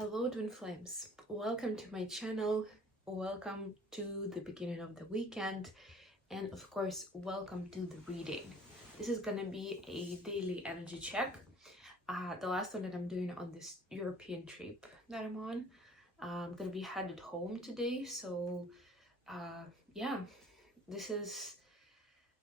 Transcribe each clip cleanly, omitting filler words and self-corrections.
Hello twin flames, welcome to my channel, welcome to the beginning of the weekend, and of course welcome to the reading. This is gonna be a daily energy check, the last one that I'm doing on this European trip that I'm on. I'm gonna be headed home today, so yeah, this is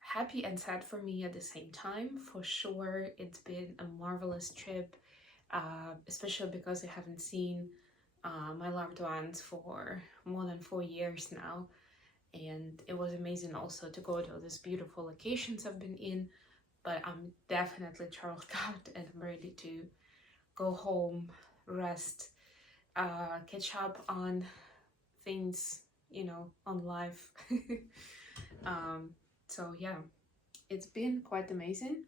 happy and sad for me at the same time. For sure, it's been a marvelous trip, especially because I haven't seen my loved ones for more than 4 years now, and it was amazing also to go to all these beautiful locations I've been in. But I'm definitely charged out and I'm ready to go home, rest, catch up on things, on life. So yeah, it's been quite amazing.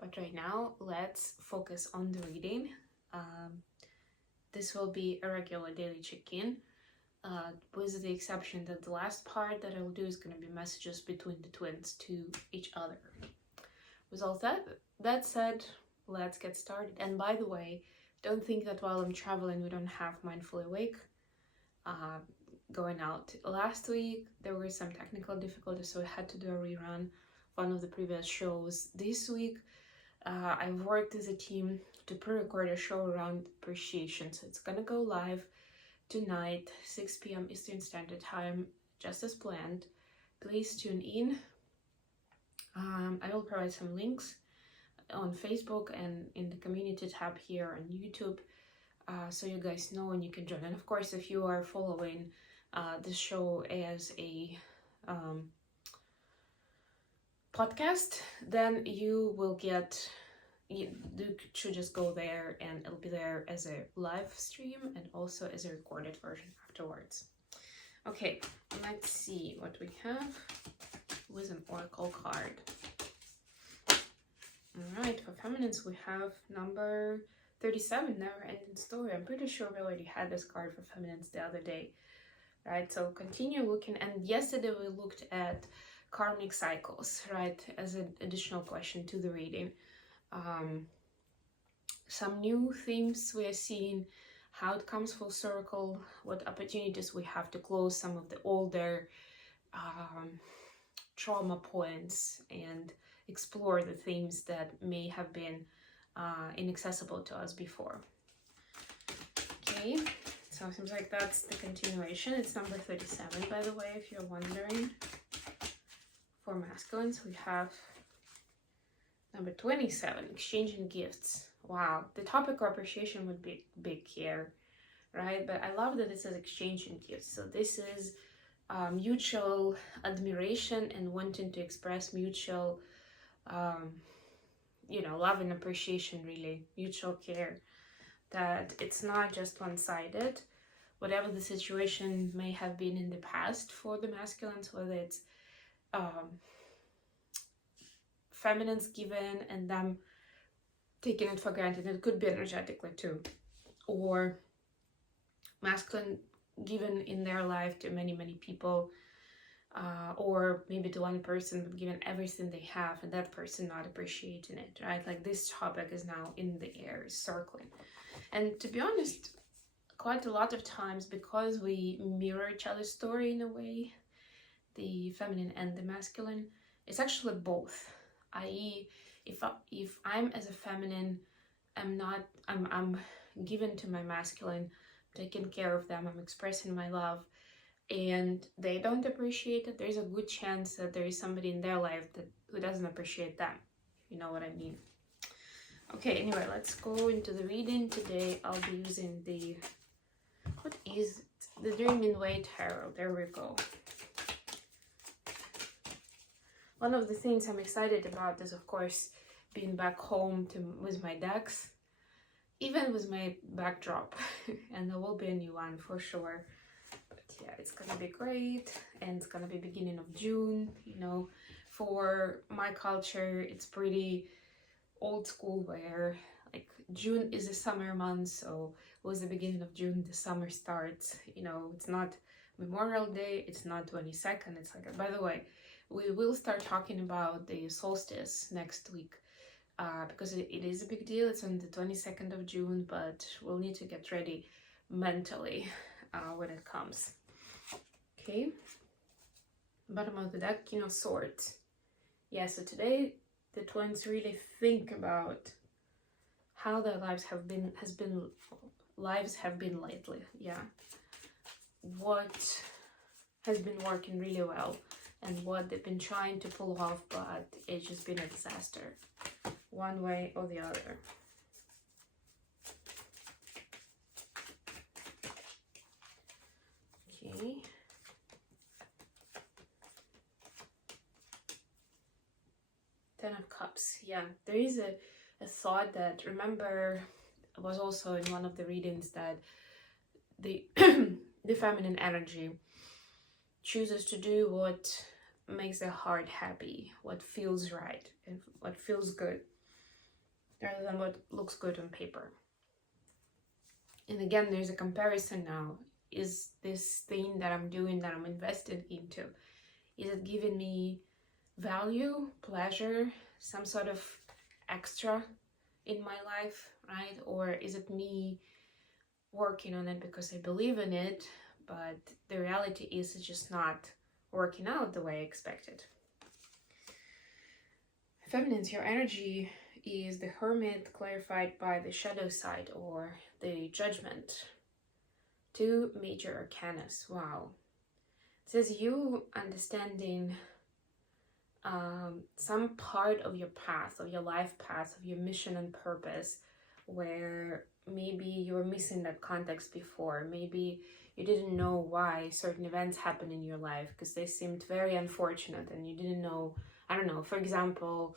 But right now, let's focus on the reading. This will be a regular daily check-in, with the exception that the last part that I will do is going to be messages between the twins to each other. With all that said, let's get started. And by the way, don't think that while I'm traveling we don't have Mindfully Awake going out. Last week there were some technical difficulties, so I had to do a rerun of one of the previous shows. This week I worked as a team to pre-record a show around appreciation, so it's gonna go live tonight, 6 p.m. Eastern Standard Time, just as planned. Please tune in. I will provide some links on Facebook and in the community tab here on YouTube, so you guys know when you can join. And of course, if you are following this show as a podcast, then you should just go there and it'll be there as a live stream and also as a recorded version afterwards. Okay, let's see what we have with an oracle card. All right, for feminines we have number 37, Never Ending Story. I'm pretty sure we already had this card for feminines the other day, right? So continue looking. And yesterday we looked at karmic cycles, right, as an additional question to the reading. Some new themes we are seeing, how it comes full circle, what opportunities we have to close some of the older trauma points and explore the themes that may have been inaccessible to us before. Okay, so it seems like that's the continuation. It's number 37, by the way, if you're wondering. For masculines, we have number 27, exchanging gifts. Wow, the topic of appreciation would be big here, right? But I love that it says exchanging gifts. So this is mutual admiration and wanting to express mutual, love and appreciation, really, mutual care. That it's not just one-sided. Whatever the situation may have been in the past for the masculines, whether it's feminines given and them taking it for granted, it could be energetically too, or masculine given in their life to many people, or maybe to one person but given everything they have and that person not appreciating it, right? Like this topic is now in the air, is circling. And to be honest, quite a lot of times, because we mirror each other's story in a way, the feminine and the masculine, it's actually both. I.e., if I'm as a feminine, I'm given to my masculine, taking care of them, I'm expressing my love, and they don't appreciate it, there's a good chance that there is somebody in their life who doesn't appreciate them. You know what I mean? Okay, anyway, let's go into the reading. Today I'll be using the Dreaming Way Tarot. There we go. One of the things I'm excited about is, of course, being back home with my decks, even with my backdrop, and there will be a new one for sure. But yeah, it's gonna be great, and it's gonna be beginning of June. For my culture, it's pretty old school, where like June is a summer month, so with the beginning of June, the summer starts. It's not Memorial Day, it's not 22nd. It's like, by the way, we will start talking about the solstice next week, because it is a big deal. It's on the 22nd of June, but we'll need to get ready mentally when it comes. Okay, bottom of the deck, King of Swords. Yeah, so today the twins really think about how their lives have been lately. Yeah, what has been working really well and what they've been trying to pull off, but it's just been a disaster one way or the other. Okay. Ten of Cups. Yeah, there is a thought that, remember, was also in one of the readings, that the the feminine energy chooses to do what makes their heart happy, what feels right, and what feels good, rather than what looks good on paper. And again, there's a comparison now. Is this thing that I'm doing, that I'm invested into, is it giving me value, pleasure, some sort of extra in my life, right? Or is it me working on it because I believe in it, but the reality is it's just not working out the way I expected? Feminines, your energy is the Hermit clarified by the shadow side, or the Judgment. 2 major arcanas. Wow. It says you understanding some part of your path, of your life path, of your mission and purpose, where maybe you were missing that context before. Maybe you didn't know why certain events happen in your life because they seemed very unfortunate, and you didn't know, I don't know, for example,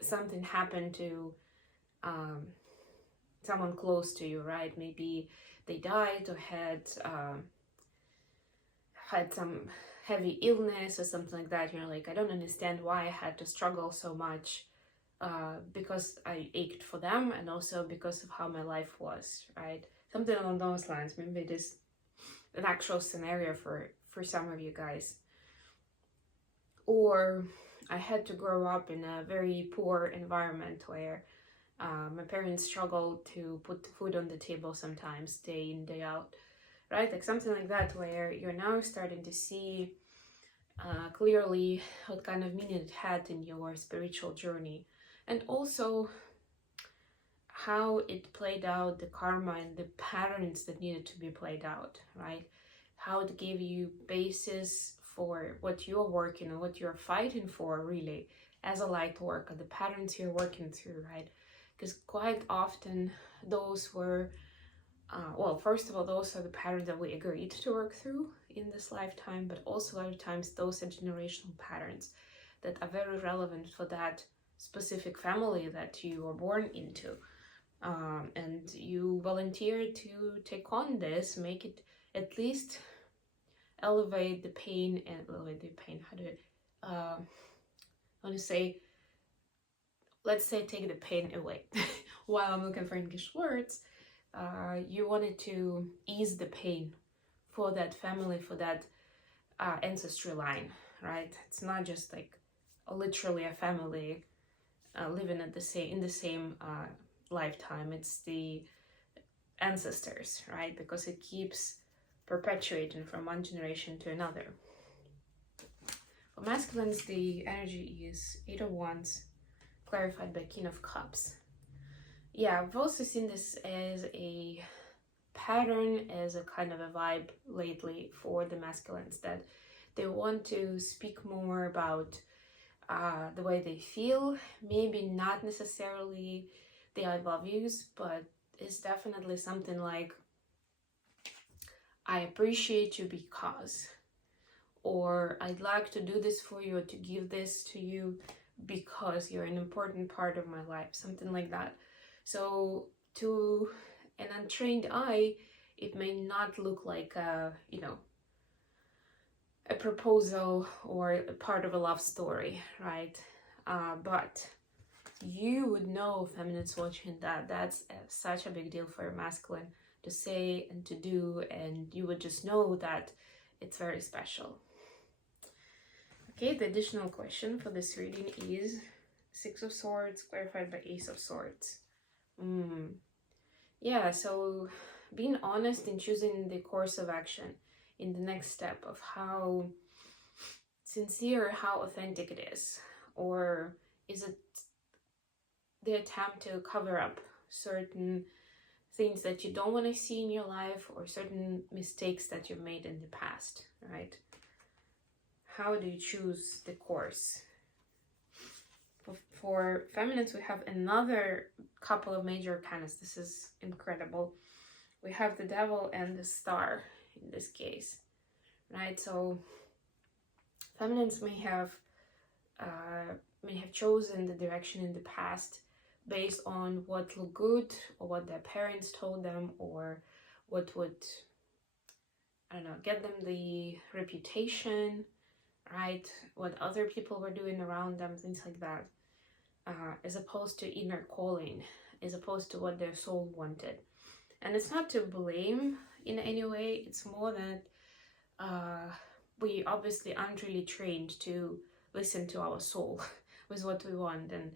something happened to someone close to you, right? Maybe they died or had some heavy illness or something like that. You're like, I don't understand why I had to struggle so much, because I ached for them, and also because of how my life was, right? Something along those lines. Maybe it is an actual scenario for some of you guys. Or I had to grow up in a very poor environment where my parents struggled to put food on the table sometimes, day in, day out, right? Like something like that, where you're now starting to see clearly what kind of meaning it had in your spiritual journey, and also how it played out, the karma and the patterns that needed to be played out, right? How it gave you basis for what you're working on, what you're fighting for, really, as a light worker, the patterns you're working through, right? Because quite often those were well, first of all, those are the patterns that we agreed to work through in this lifetime, but also a lot of times those are generational patterns that are very relevant for that specific family that you were born into. And you volunteer to take on this, make it at least elevate the pain, how do I want to say, let's say take the pain away. While I'm looking for English words, you wanted to ease the pain for that family, for that ancestry line, right? It's not just like literally a family living at in the same lifetime. It's the ancestors, right? Because it keeps perpetuating from one generation to another. For masculines, the energy is 8 of Wands, clarified by King of Cups. Yeah, I've also seen this as a pattern, as a kind of a vibe lately for the masculines, that they want to speak more about the way they feel, maybe not necessarily the I love yous, but it's definitely something like, I appreciate you because, or I'd like to do this for you, or to give this to you because you're an important part of my life, something like that. So to an untrained eye, it may not look like a proposal or a part of a love story, right? But you would know, feminists watching, that that's such a big deal for a masculine to say and to do, and you would just know that it's very special. Okay, the additional question for this reading is 6 of Swords clarified by Ace of Swords. Yeah, so being honest in choosing the course of action in the next step of how sincere, how authentic it is, or is it the attempt to cover up certain things that you don't want to see in your life or certain mistakes that you've made in the past, right? How do you choose the course? For feminines, we have another couple of major arcanas. This is incredible. We have the devil and the star in this case, right? So feminines may have chosen the direction in the past based on what looked good or what their parents told them or what would, I don't know, get them the reputation, right? What other people were doing around them, things like that, as opposed to inner calling, as opposed to what their soul wanted. And it's not to blame in any way, it's more that we obviously aren't really trained to listen to our soul with what we want. And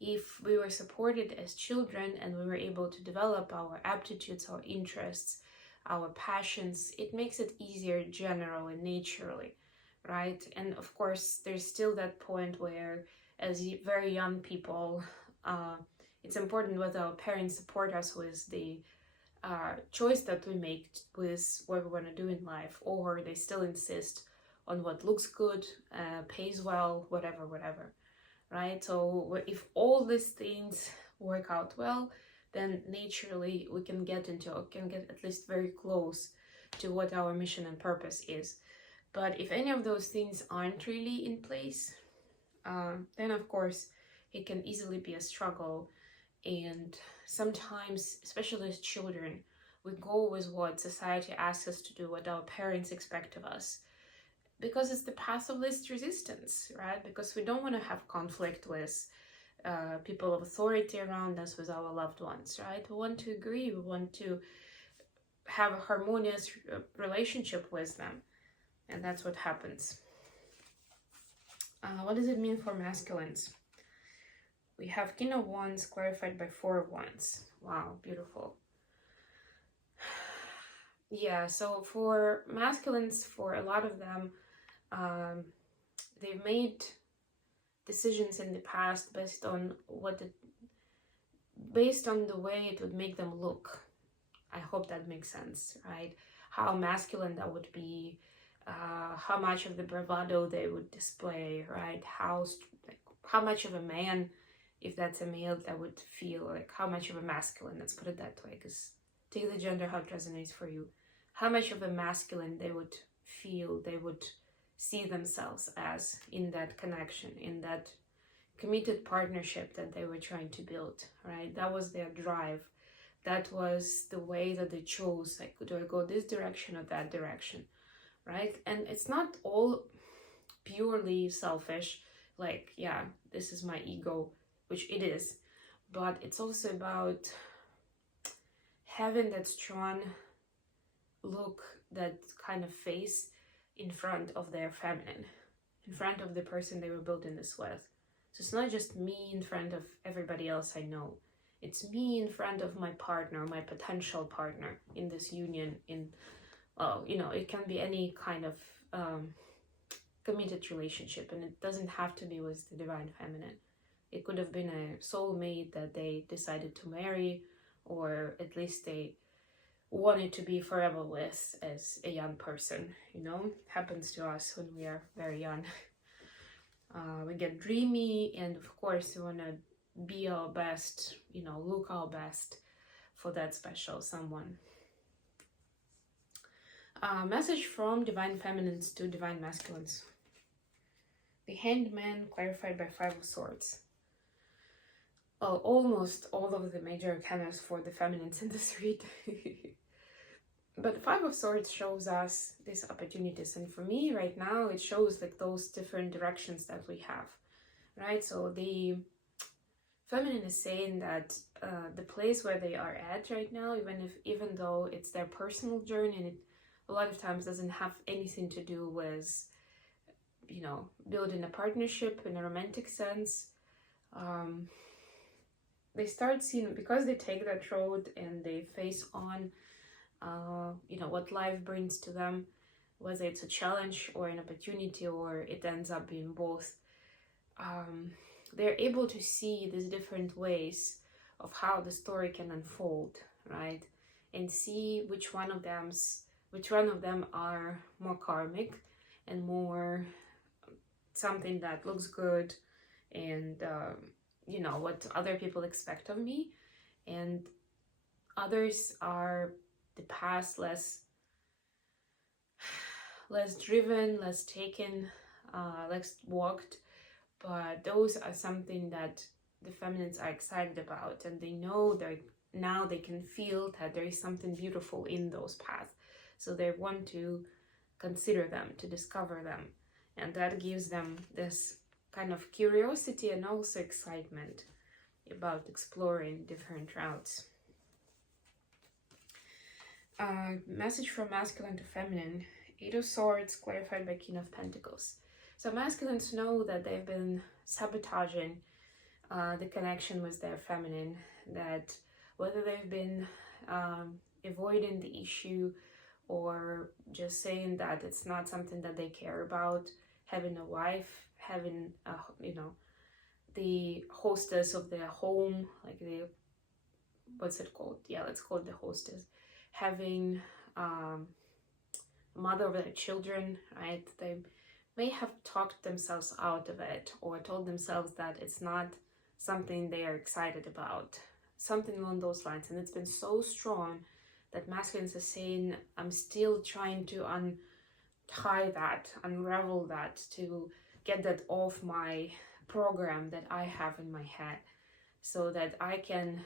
if we were supported as children and we were able to develop our aptitudes, our interests, our passions, it makes it easier generally, naturally, right? And of course, there's still that point where, as very young people, it's important whether our parents support us with the choice that we make with what we want to do in life, or they still insist on what looks good, pays well, whatever, right? So if all these things work out well, then naturally we can get at least very close to what our mission and purpose is. But if any of those things aren't really in place, then of course it can easily be a struggle. And sometimes, especially as children, we go with what society asks us to do, what our parents expect of us, because it's the path of least resistance, right? Because we don't want to have conflict with people of authority around us, with our loved ones, right? We want to agree, we want to have a harmonious relationship with them, and that's what happens. What does it mean for masculines? We have King of Wands clarified by Four of Wands. Wow, beautiful. Yeah, so for masculines, for a lot of them, they've made decisions in the past based on based on the way it would make them look. I hope that makes sense, right? How masculine that would be, how much of the bravado they would display, right? How much of a man, if that's a male, that would feel, like how much of a masculine, let's put it that way, because take the gender how it resonates for you. How much of a masculine they would feel, they would see themselves as in that connection, in that committed partnership that they were trying to build, right? That was their drive. That was the way that they chose, like, do I go this direction or that direction, right? And it's not all purely selfish, like, yeah, this is my ego, which it is, but it's also about having that strong look, that kind of face in front of their feminine, in front of the person they were building this with. So it's not just me in front of everybody else I know. It's me in front of my partner, my potential partner in this union, it can be any kind of committed relationship, and it doesn't have to be with the divine feminine. It could have been a soulmate that they decided to marry, or at least they wanted to be forever with as a young person, happens to us when we are very young. We get dreamy, and of course we want to be our best, look our best for that special someone. Message from divine feminines to divine masculines. The Hanged Man clarified by Five of Swords. Well, almost all of the major arcanas for the feminines in this read. But the Five of Swords shows us these opportunities, and for me right now it shows like those different directions that we have, right? So the feminine is saying that the place where they are at right now, even though it's their personal journey, and it a lot of times doesn't have anything to do with building a partnership in a romantic sense, they start seeing, because they take that road and they face on you know, what life brings to them, whether it's a challenge or an opportunity, or it ends up being both. They're able to see these different ways of how the story can unfold, right? And see which one of them are more karmic and more something that looks good, and you know, what other people expect of me, and others are the past, less driven, less taken, less walked, but those are something that the feminines are excited about, and they know that now they can feel that there is something beautiful in those paths, so they want to consider them, to discover them, and that gives them this kind of curiosity and also excitement about exploring different routes. Message from masculine to feminine. 8 of Swords clarified by King of Pentacles. So masculines know that they've been sabotaging the connection with their feminine, that whether they've been avoiding the issue or just saying that it's not something that they care about, having a wife, having a, you know, the hostess of their home, like the, what's it called? Yeah, let's call it the hostess, having mother of their children, right? They may have talked themselves out of it, or told themselves that it's not something they are excited about, something along those lines. And it's been so strong that masculines are saying, I'm still trying to untie that, unravel that, to get that off my program that I have in my head, so that I can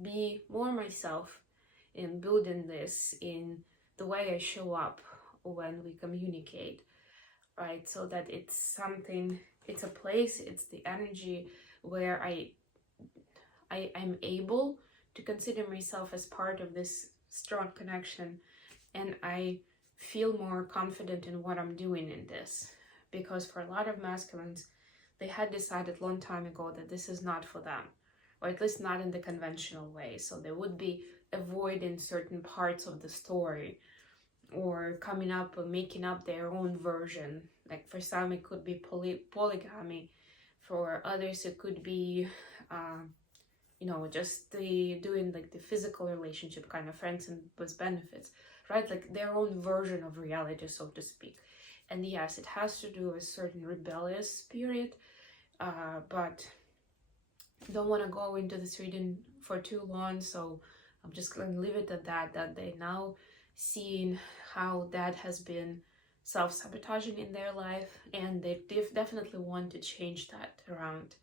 be more myself in building this in the way I show up when we communicate, right? So that it's something, it's a place, it's the energy where I'm able to consider myself as part of this strong connection, and I feel more confident in what I'm doing in this. Because for a lot of masculines, they had decided long time ago that this is not for them, or at least not in the conventional way. So they would be avoiding certain parts of the story, or coming up or making up their own version. Like for some it could be polygamy, for others it could be you know, just doing like the physical relationship kind of, friends and with benefits, right? Like their own version of reality, so to speak. And yes, it has to do with certain rebellious spirit, but don't want to go into this reading for too long, so I'm just going to leave it at that, that they now seeing how that has been self-sabotaging in their life, and they definitely want to change that around,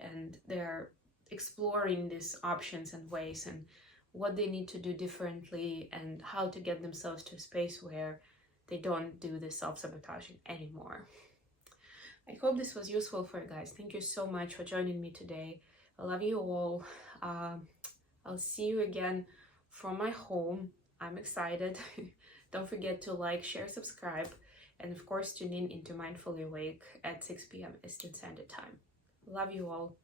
and they're exploring these options and ways and what they need to do differently, and how to get themselves to a space where they don't do this self-sabotaging anymore. I hope this was useful for you guys. Thank you so much for joining me today. I love you all. I'll see you again from my home. I'm excited. Don't forget to like, share, subscribe, and of course tune in into Mindfully Awake at 6 p.m. Eastern Standard Time. Love you all.